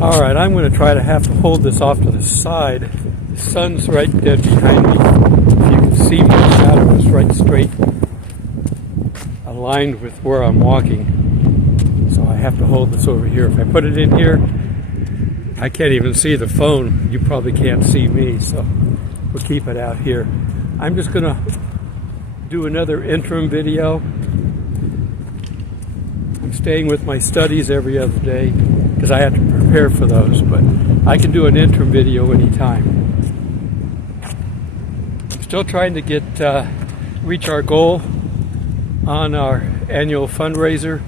Alright, I'm going to try to have to hold this off to the side. The sun's right dead behind me. If you can see, my shadow is right straight aligned with where I'm walking. So I have to hold this over here. If I put it in here, I can't even see the phone. You probably can't see me, so we'll keep it out here. I'm just going to do another interim video. I'm staying with my studies every other day because I have to prepare for those, but I can do an interim video anytime. I'm still trying to reach our goal on our annual fundraiser.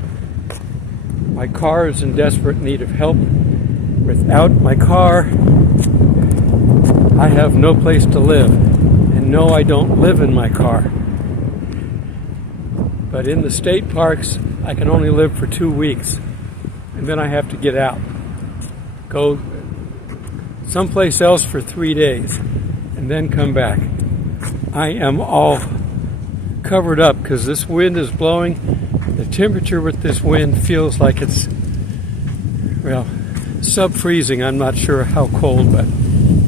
My car is in desperate need of help. Without my car, I have no place to live. And no, I don't live in my car. But in the state parks, I can only live for 2 weeks. And then I have to get out. Go someplace else for 3 days. And then come back. I am all covered up because this wind is blowing. The temperature with this wind feels like it's, well, sub-freezing. I'm not sure how cold, but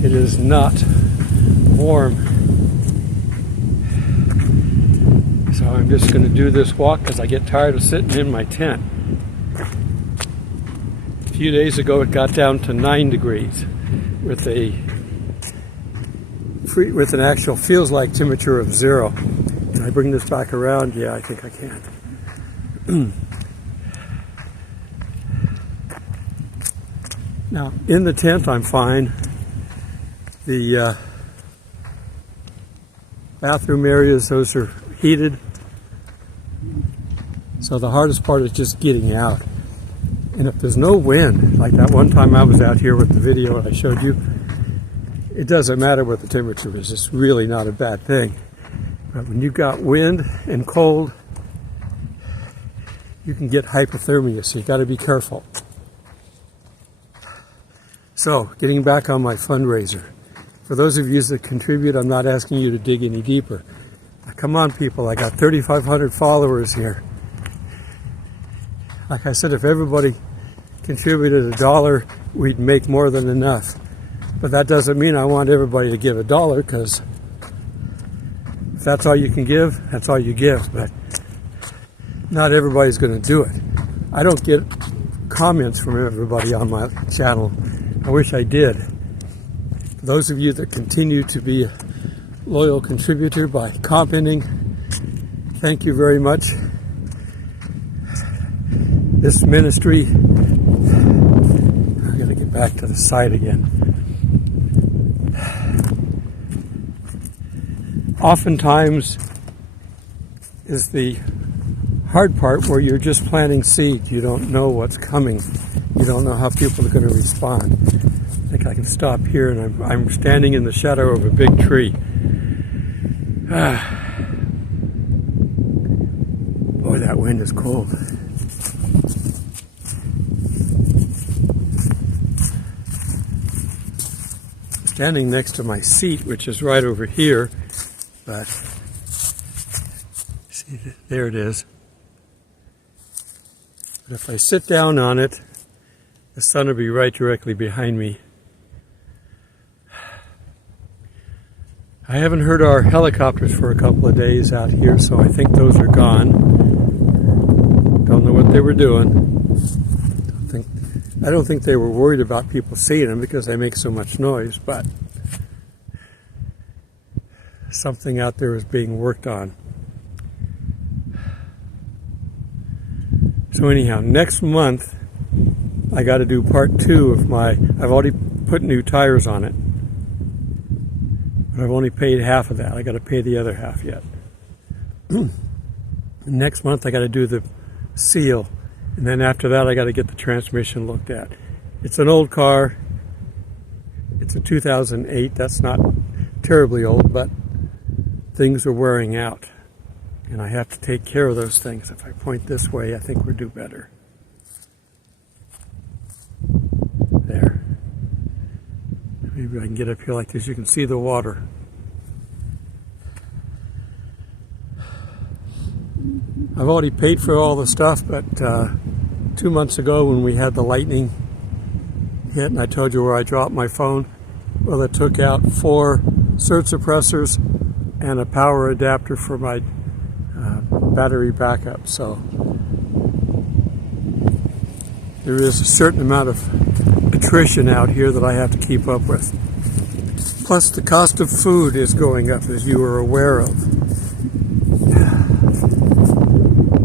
it is not warm. So I'm just going to do this walk because I get tired of sitting in my tent. A few days ago it got down to 9 degrees with an actual feels like temperature of 0. Can I bring this back around? Yeah, I think I can. Now, in the tent, I'm fine. The bathroom areas, those are heated. So the hardest part is just getting out. And if there's no wind, like that one time I was out here with the video I showed you, it doesn't matter what the temperature is. It's really not a bad thing. But when you've got wind and cold, you can get hypothermia, so you got to be careful. So, getting back on my fundraiser. For those of you that contribute, I'm not asking you to dig any deeper. Now, come on, people, I got 3,500 followers here. Like I said, if everybody contributed $1, we'd make more than enough. But that doesn't mean I want everybody to give $1, because if that's all you can give, that's all you give. But not everybody's going to do it. I don't get comments from everybody on my channel. I wish I did. For those of you that continue to be a loyal contributor by commenting, thank you very much. This ministry, I'm going to get back to the side again. Oftentimes is the hard part where you're just planting seeds. You don't know what's coming. You don't know how people are going to respond. I think I can stop here, and I'm standing in the shadow of a big tree. Boy, that wind is cold. Standing next to my seat, which is right over here, but see, there it is. But if I sit down on it, the sun will be right directly behind me. I haven't heard our helicopters for a couple of days out here, so I think those are gone. Don't know what they were doing. I don't think they were worried about people seeing them because they make so much noise, but something out there is being worked on. So anyhow, next month I got to do part 2 of I've already put new tires on it, but I've only paid half of that. I got to pay the other half yet. Next month I got to do the seal, and then after that I got to get the transmission looked at. It's an old car. It's a 2008. That's not terribly old, but things are wearing out. And I have to take care of those things. If I point this way, I think we'll do better. There. Maybe I can get up here like this. You can see the water. I've already paid for all the stuff, but 2 months ago when we had the lightning hit, and I told you where I dropped my phone. Well, it took out 4 surge suppressors and a power adapter for my battery backup. So there is a certain amount of attrition out here that I have to keep up with. Plus, the cost of food is going up, as you are aware of.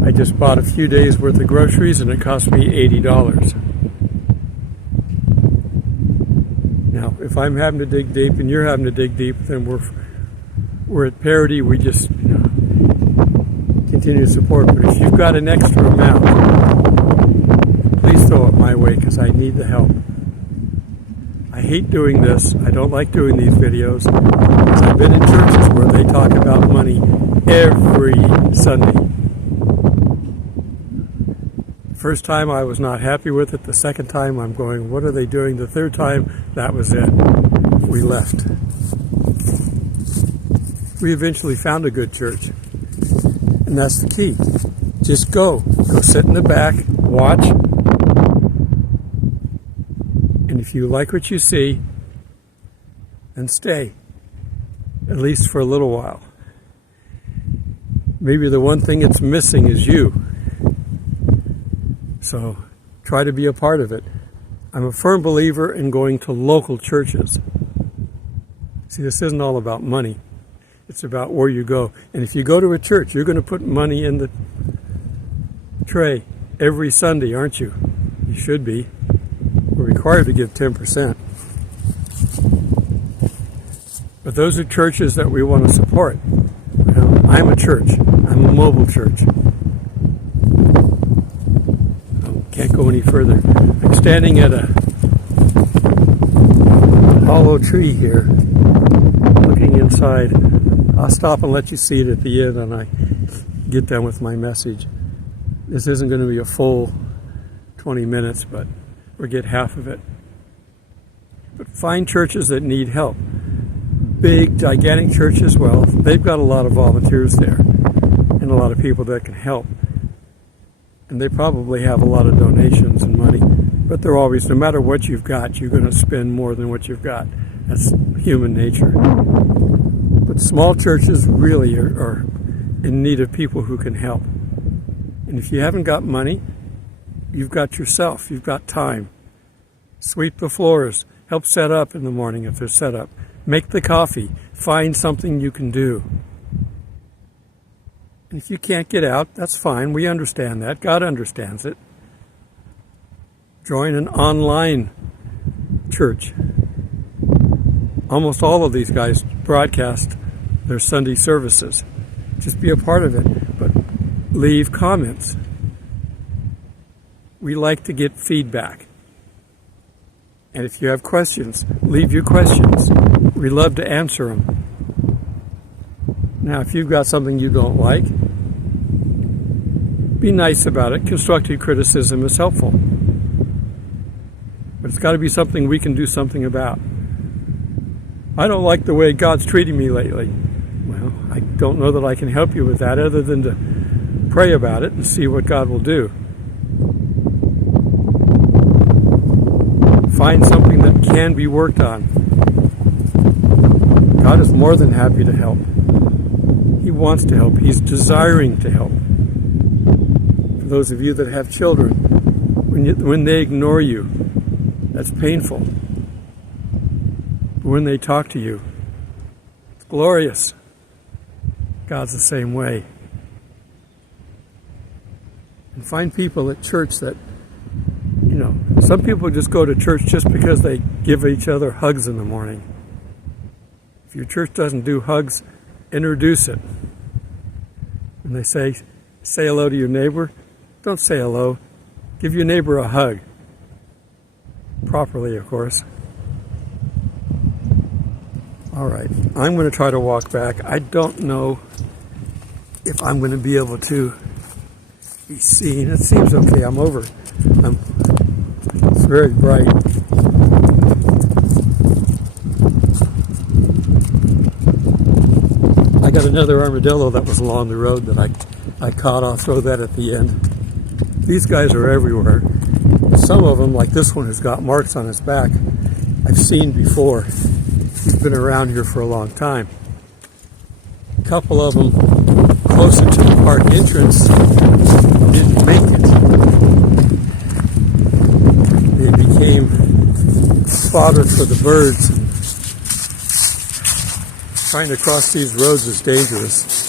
I just bought a few days worth of groceries and it cost me $80. Now, if I'm having to dig deep and you're having to dig deep, then we're at parity. We just continue to support. But if you've got an extra amount, please throw it my way, because I need the help. I hate doing this. I don't like doing these videos. I've been in churches where they talk about money every Sunday. First time I was not happy with it. The second time I'm going, what are they doing? The third time, that was it. We left. We eventually found a good church. And that's the key. Just go. Go sit in the back, watch. And if you like what you see, then stay. At least for a little while. Maybe the one thing it's missing is you. So try to be a part of it. I'm a firm believer in going to local churches. See, this isn't all about money. It's about where you go. And if you go to a church, you're going to put money in the tray every Sunday, aren't you? You should be. We're required to give 10%. But those are churches that we want to support. I'm a church. I'm a mobile church. Can't go any further. I'm standing at a hollow tree here, looking inside. I'll stop and let you see it at the end when I get done with my message. This isn't going to be a full 20 minutes, but we'll get half of it. But find churches that need help. Big, gigantic churches, well, they've got a lot of volunteers there and a lot of people that can help. And they probably have a lot of donations and money. But they're always, no matter what you've got, you're going to spend more than what you've got. That's human nature. But small churches really are in need of people who can help. And if you haven't got money, you've got yourself. You've got time. Sweep the floors. Help set up in the morning if there's set up. Make the coffee. Find something you can do. And if you can't get out, that's fine. We understand that. God understands it. Join an online church. Almost all of these guys broadcast their Sunday services. Just be a part of it. But leave comments. We like to get feedback. And if you have questions, leave your questions. We love to answer them. Now, if you've got something you don't like, be nice about it. Constructive criticism is helpful. But it's got to be something we can do something about. I don't like the way God's treating me lately. Well, I don't know that I can help you with that other than to pray about it and see what God will do. Find something that can be worked on. God is more than happy to help. He wants to help. He's desiring to help. For those of you that have children, when they ignore you, that's painful. But when they talk to you, it's glorious. God's the same way. And find people at church that, some people just go to church just because they give each other hugs in the morning. If your church doesn't do hugs, introduce it. When they say hello to your neighbor, don't say hello. Give your neighbor a hug. Properly, of course. All right, I'm going to try to walk back. I don't know if I'm going to be able to be seen. It seems okay. I'm over. It's very bright. I got another armadillo that was along the road that I caught. I'll throw that at the end. These guys are everywhere. some of them, like this one who's got marks on his back, I've seen before. He's been around here for a long time. A couple of them closer to the park entrance didn't make it. They became fodder for the birds. Trying to cross these roads is dangerous.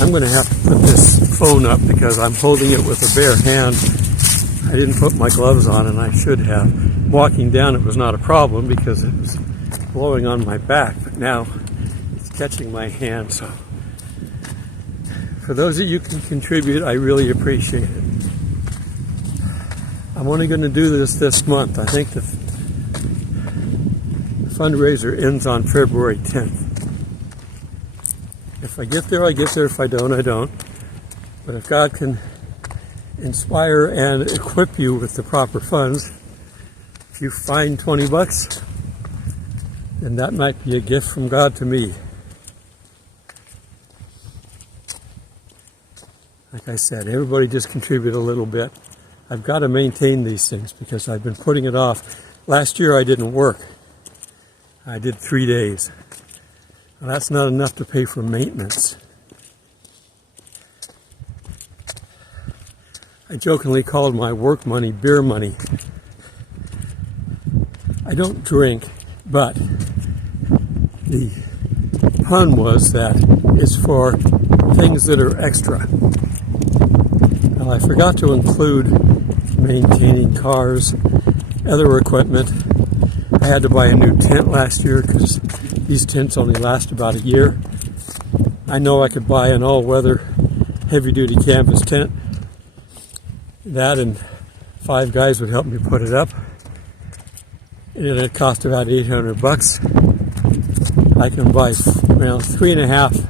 I'm going to have to put this phone up because I'm holding it with a bare hand. I didn't put my gloves on, and I should have. Walking down it was not a problem because it was blowing on my back, but now it's catching my hand. So for those of you who can contribute, I really appreciate it. I'm only going to do this month. I think the fundraiser ends on February 10th. If I get there, I get there. If I don't, I don't. But if God can inspire and equip you with the proper funds, if you find 20 bucks, then that might be a gift from God to me. Like I said, everybody just contribute a little bit. I've got to maintain these things because I've been putting it off. Last year I didn't work. I did 3 days. Well, that's not enough to pay for maintenance. I jokingly called my work money beer money. I don't drink, but the pun was that it's for things that are extra. Well, I forgot to include maintaining cars, other equipment. I had to buy a new tent last year because these tents only last about a year. I know I could buy an all-weather heavy-duty canvas tent. That and 5 guys would help me put it up. And it cost about 800 bucks. I can buy 3.5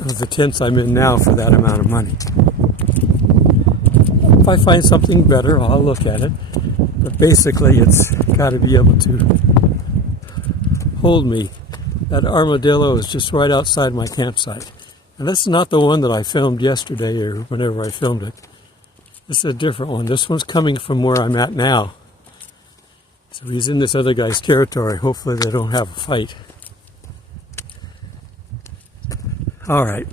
of the tents I'm in now for that amount of money. If I find something better, I'll look at it. But basically, it's got to be able to hold me. That armadillo is just right outside my campsite. And this is not the one that I filmed yesterday or whenever I filmed it. This is a different one. This one's coming from where I'm at now. So he's in this other guy's territory. Hopefully they don't have a fight. All right.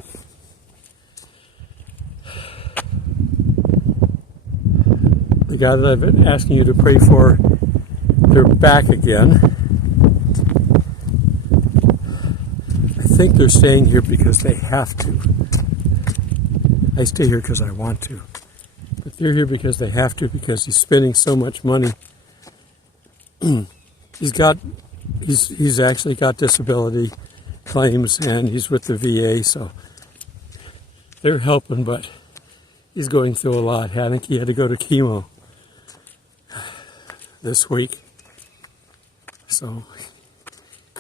The guy that I've been asking you to pray for, they're back again. I think they're staying here because they have to. I stay here because I want to. But they're here because they have to, because he's spending so much money. He's actually got disability claims, and he's with the VA, so they're helping, but he's going through a lot. I think he had to go to chemo this week. So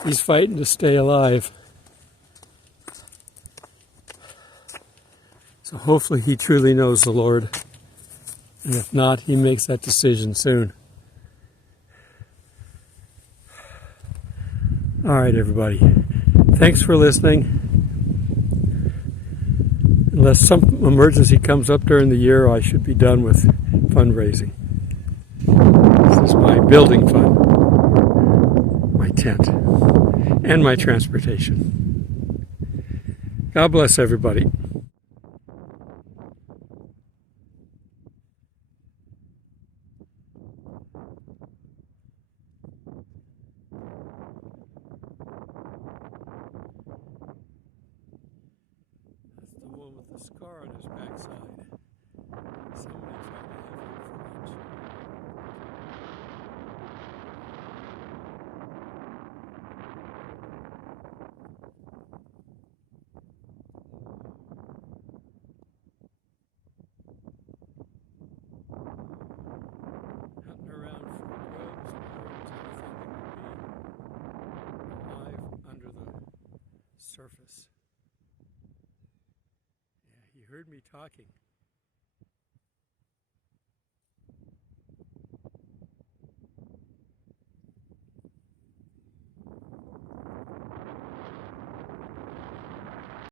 he's fighting to stay alive. So hopefully he truly knows the Lord. And if not, he makes that decision soon. All right, everybody. Thanks for listening. Unless some emergency comes up during the year, I should be done with fundraising. This is my building fund, my tent, and my transportation. God bless everybody. That's the one with the scar on his backside. Somebody tried to have him for lunch. Hunting around for grubs, worms, anything that would be alive under the surface. Yeah, he heard me talking.